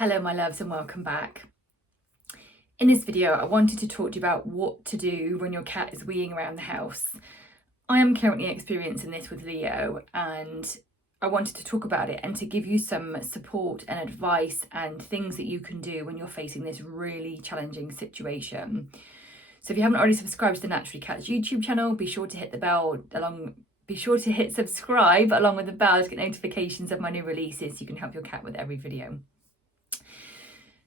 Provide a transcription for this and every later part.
Hello my loves and welcome back. In this video I wanted to talk to you about what to do when your cat is weeing around the house. I am currently experiencing this with Leo and I wanted to talk about it and to give you some support and advice and things that you can do when you're facing this really challenging situation. So if you haven't already subscribed to the Naturally Cats YouTube channel, be sure to hit the bell be sure to hit subscribe along with the bell to get notifications of my new releases so you can help your cat with every video.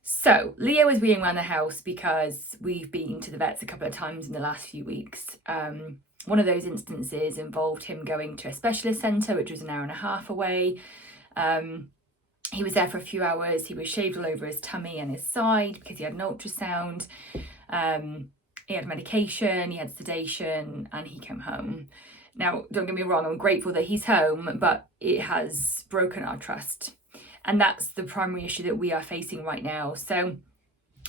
So Leo is weeing around the house because we've been to the vets a couple of times in the last few weeks. One of those instances involved him going to a specialist centre, which was an hour and a half away. He was there for a few hours. He was shaved all over his tummy and his side because he had an ultrasound. He had medication, he had sedation, and he came home. Now, don't get me wrong, I'm grateful that he's home, but it has broken our trust. And that's the primary issue that we are facing right now. So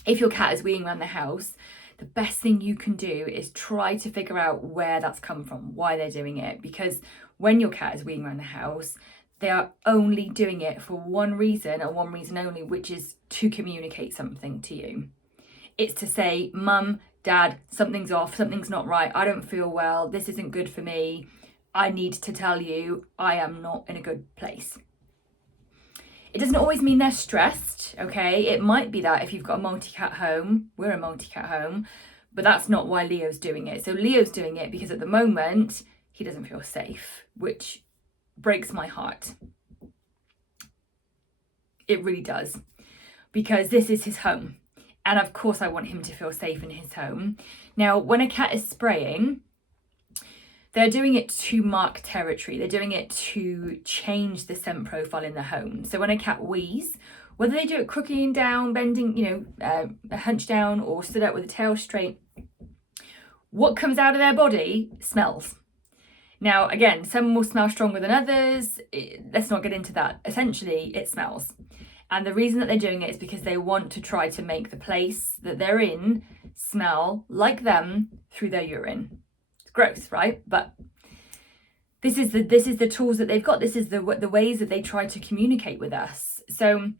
if your cat is weeing around the house, the best thing you can do is try to figure out where that's come from, why they're doing it. Because when your cat is weeing around the house, they are only doing it for one reason and one reason only, which is to communicate something to you. It's to say, Mum, Dad, something's off, something's not right, I don't feel well, this isn't good for me. I need to tell you I am not in a good place. It doesn't always mean they're stressed, okay? It might be that if you've got a multi-cat home, we're a multi-cat home, but that's not why Leo's doing it. So Leo's doing it because at the moment, he doesn't feel safe, which breaks my heart. It really does, because this is his home. And of course I want him to feel safe in his home. Now, when a cat is spraying, they're doing it to mark territory. They're doing it to change the scent profile in the home. So when a cat wheezes, whether they do it crooking down, bending, hunched down or stood up with the tail straight, what comes out of their body smells. Now, again, some will smell stronger than others. Let's not get into that. Essentially, it smells. And the reason that they're doing it is because they want to try to make the place that they're in smell like them through their urine. Gross, right? But this is the tools that they've got. This is the ways that they try to communicate with us. So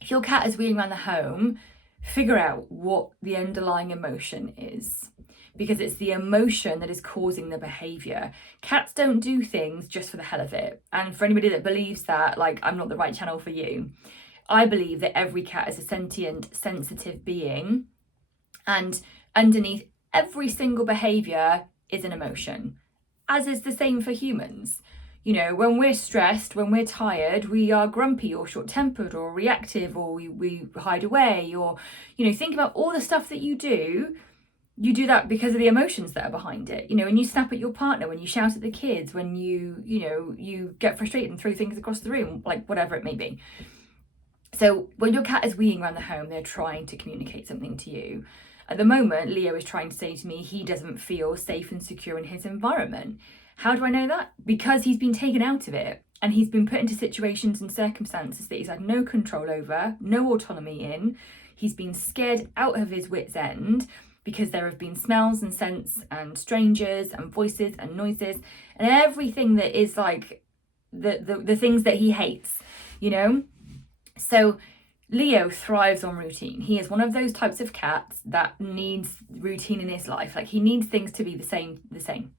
if your cat is weeing around the home, figure out what the underlying emotion is, because it's the emotion that is causing the behavior. Cats don't do things just for the hell of it. And for anybody that believes that, like, I'm not the right channel for you, I believe that every cat is a sentient, sensitive being, and underneath every single behavior is an emotion, as is the same for humans. You know, when we're stressed, when we're tired, we are grumpy or short-tempered or reactive, or we hide away, or, think about all the stuff that you do that because of the emotions that are behind it. When you snap at your partner, when you shout at the kids, when you get frustrated and throw things across the room, like whatever it may be. So when your cat is weeing around the home, they're trying to communicate something to you. At the moment, Leo is trying to say to me he doesn't feel safe and secure in his environment. How do I know that? Because he's been taken out of it and he's been put into situations and circumstances that he's had no control over, no autonomy in. He's been scared out of his wits' end because there have been smells and scents and strangers and voices and noises and everything that is like the things that he hates, So Leo thrives on routine. He is one of those types of cats that needs routine in his life. Like, he needs things to be the same.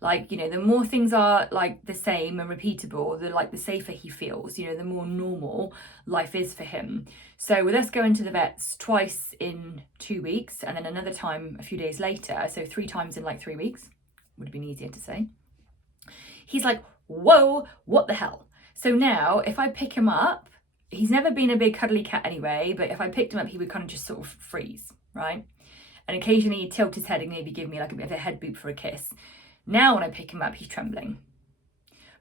Like, the more things are like the same and repeatable, the safer he feels, the more normal life is for him. So with us going to the vets twice in 2 weeks and then another time a few days later, so 3 times in like 3 weeks, would have been easier to say. He's like, whoa, what the hell? So now if I pick him up, he's never been a big cuddly cat anyway, but if I picked him up, he would kind of just sort of freeze, right? And occasionally he'd tilt his head and maybe give me like a bit of a head boop for a kiss. Now when I pick him up, he's trembling,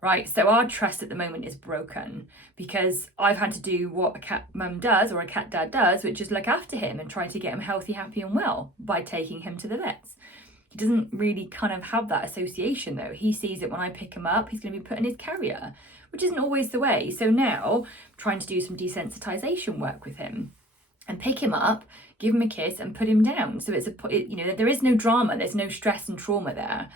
right? So our trust at the moment is broken because I've had to do what a cat mum does or a cat dad does, which is look after him and try to get him healthy, happy and well by taking him to the vets. He doesn't really kind of have that association though. He sees it when I pick him up, he's going to be put in his carrier, which isn't always the way. So now I'm trying to do some desensitization work with him and pick him up, give him a kiss and put him down. So there is no drama, there's no stress and trauma there.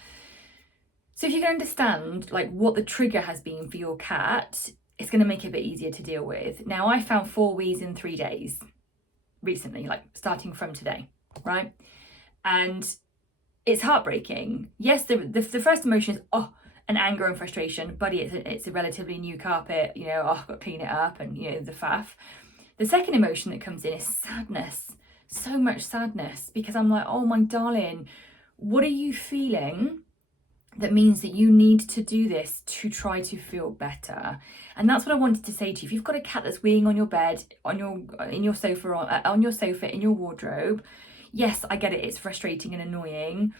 So if you can understand like what the trigger has been for your cat, it's going to make it a bit easier to deal with. Now, I found 4 wheeze in 3 days recently, like starting from today, right? And it's heartbreaking. Yes, the first emotion is, oh, an anger and frustration. Buddy, it's a relatively new carpet, you know, oh, I've got to clean it up, and, you know, the faff. The second emotion that comes in is sadness. So much sadness, because I'm like, oh my darling, what are you feeling that means that you need to do this to try to feel better? And that's what I wanted to say to you. If you've got a cat that's weeing on your bed, in your sofa, in your wardrobe, yes, I get it, it's frustrating and annoying,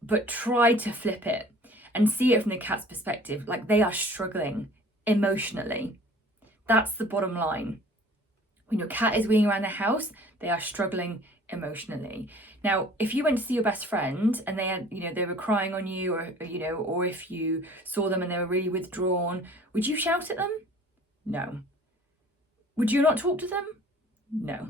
but try to flip it and see it from the cat's perspective. Like, they are struggling emotionally. That's the bottom line. When your cat is weeing around the house, they are struggling emotionally. Now, if you went to see your best friend and they had, you know, they were crying on you, or, you know, or if you saw them and they were really withdrawn, would you shout at them? No. Would you not talk to them? No.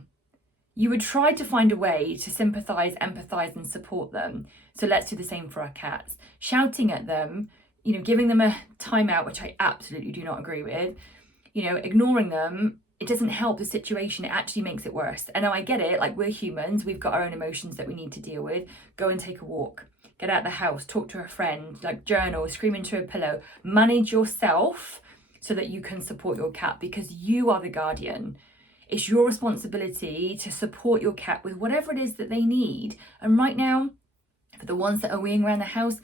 You would try to find a way to sympathise, empathise and support them. So let's do the same for our cats. Shouting at them, you know, giving them a timeout, which I absolutely do not agree with, you know, ignoring them, it doesn't help the situation. It actually makes it worse. And now I get it, like, we're humans, we've got our own emotions that we need to deal with. Go and take a walk, get out of the house, talk to a friend, like journal, scream into a pillow, manage yourself so that you can support your cat, because you are the guardian. It's your responsibility to support your cat with whatever it is that they need. And right now, for the ones that are weeing around the house,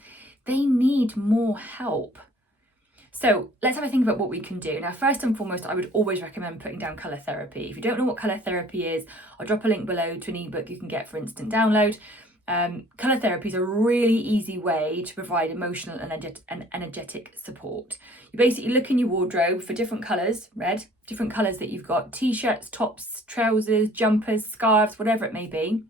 they need more help. So let's have a think about what we can do. Now, first and foremost, I would always recommend putting down colour therapy. If you don't know what colour therapy is, I'll drop a link below to an ebook you can get for instant download. Colour therapy is a really easy way to provide emotional and energetic support. You basically look in your wardrobe for different colours, different colours that you've got, t-shirts, tops, trousers, jumpers, scarves, whatever it may be,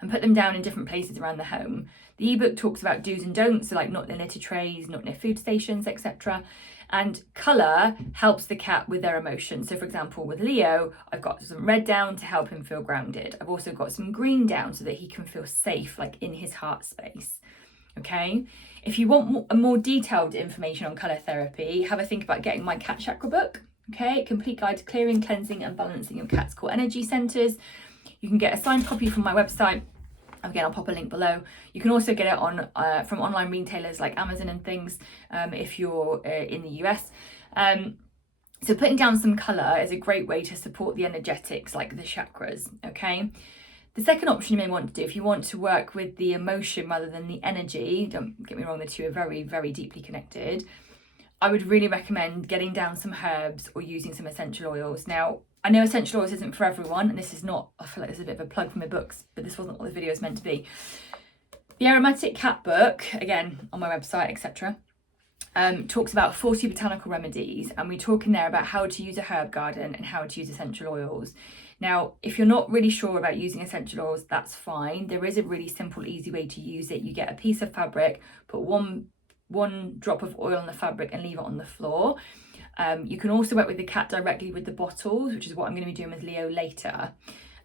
and put them down in different places around the home. The ebook talks about do's and don'ts, so like not near litter trays, not near food stations, etc. And colour helps the cat with their emotions. So for example, with Leo, I've got some red down to help him feel grounded. I've also got some green down so that he can feel safe, like in his heart space. Okay, if you want more detailed information on colour therapy, have a think about getting my Cat Chakra book. Okay, Complete Guide to Clearing, Cleansing and Balancing Your Cat's Core Energy Centres. You can get a signed copy from my website. Again, I'll pop a link below. You can also get it on from online retailers like Amazon and things if you're in the US. So putting down some colour is a great way to support the energetics, like the chakras, okay? The second option you may want to do, if you want to work with the emotion rather than the energy, don't get me wrong, the two are very, very deeply connected, I would really recommend getting down some herbs or using some essential oils. Now, I know essential oils isn't for everyone, and this is not, I feel like this is a bit of a plug for my books, but this wasn't what the video is meant to be. The Aromatic Cat book, again, on my website, etc., talks about 40 botanical remedies, and we talk in there about how to use a herb garden and how to use essential oils. Now, if you're not really sure about using essential oils, that's fine. There is a really simple, easy way to use it. You get a piece of fabric, put one drop of oil on the fabric and leave it on the floor. You can also work with the cat directly with the bottles, which is what I'm going to be doing with Leo later.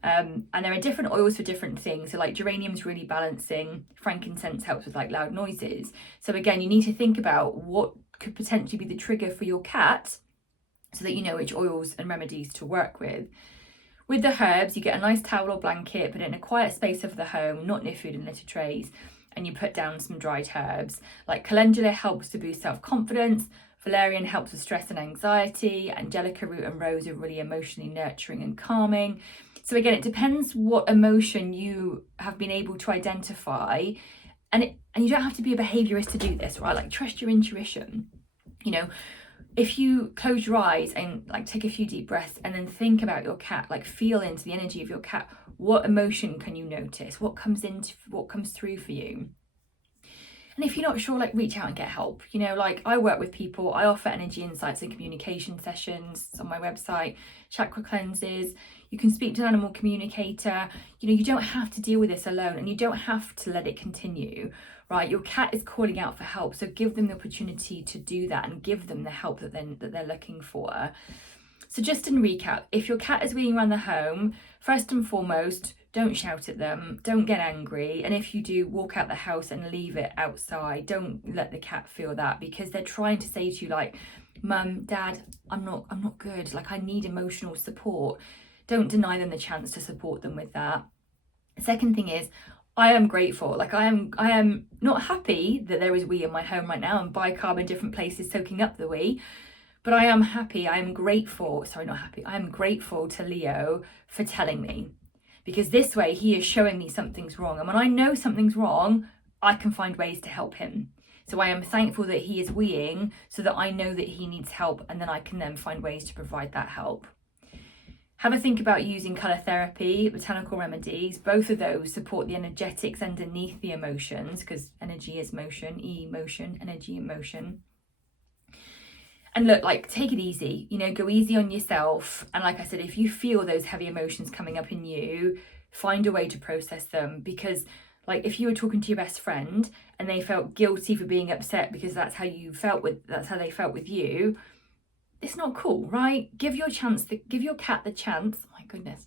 And there are different oils for different things. So like geranium's really balancing, frankincense helps with like loud noises. So again, you need to think about what could potentially be the trigger for your cat so that you know which oils and remedies to work with. With the herbs, you get a nice towel or blanket, put it in a quiet space of the home, not near food and litter trays, and you put down some dried herbs. Like calendula helps to boost self-confidence, valerian helps with stress and anxiety, angelica root and rose are really emotionally nurturing and calming. So again, it depends what emotion you have been able to identify, and you don't have to be a behaviourist to do this, right? Like, trust your intuition. You know, if you close your eyes and like take a few deep breaths and then think about your cat, like feel into the energy of your cat, what emotion can you notice? What comes through for you? And if you're not sure, like, reach out and get help. You know, like, I work with people, I offer energy insights and communication sessions. It's on my website, chakra cleanses. You can speak to an animal communicator. You know, you don't have to deal with this alone, and you don't have to let it continue, right? Your cat is calling out for help, so give them the opportunity to do that and give them the help that they're looking for. So just in recap, if your cat is weeing around the home, first and foremost, don't shout at them, don't get angry, and if you do, walk out the house and leave it outside. Don't let the cat feel that, because they're trying to say to you, like, Mum, Dad, I'm not good. Like, I need emotional support. Don't deny them the chance to support them with that. Second thing is, I am grateful. Like, I am not happy that there is wee in my home right now and bicarb in different places soaking up the wee. But I am happy, I am grateful, sorry, not happy, I am grateful to Leo for telling me. Because this way he is showing me something's wrong. And when I know something's wrong, I can find ways to help him. So I am thankful that he is weeing so that I know that he needs help, and then I can then find ways to provide that help. Have a think about using colour therapy, botanical remedies. Both of those support the energetics underneath the emotions, because energy is motion, emotion, energy and motion. And look, like, take it easy, you know, go easy on yourself. And like I said, if you feel those heavy emotions coming up in you, find a way to process them. Because, like, if you were talking to your best friend and they felt guilty for being upset because that's how they felt with you, it's not cool, right? Give your cat the chance, oh my goodness,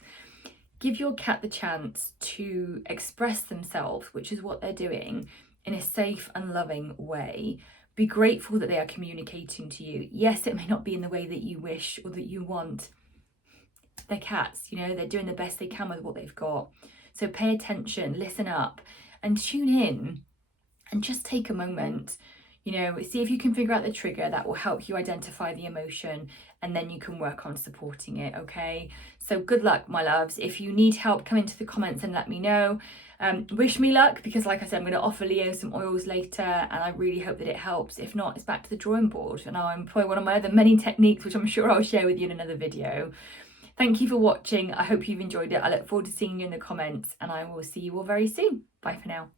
give your cat the chance to express themselves, which is what they're doing, in a safe and loving way. Be grateful that they are communicating to you. Yes, it may not be in the way that you wish or that you want. They're cats, you know, they're doing the best they can with what they've got. So pay attention, listen up, and tune in, and just take a moment, you know, see if you can figure out the trigger that will help you identify the emotion, and then you can work on supporting it, okay? So good luck, my loves. If you need help, come into the comments and let me know. Wish me luck, because like I said, I'm going to offer Leo some oils later, and I really hope that it helps. If not, it's back to the drawing board, and I'll employ one of my other many techniques, which I'm sure I'll share with you in another video. Thank you for watching. I hope you've enjoyed it. I look forward to seeing you in the comments, and I will see you all very soon. Bye for now.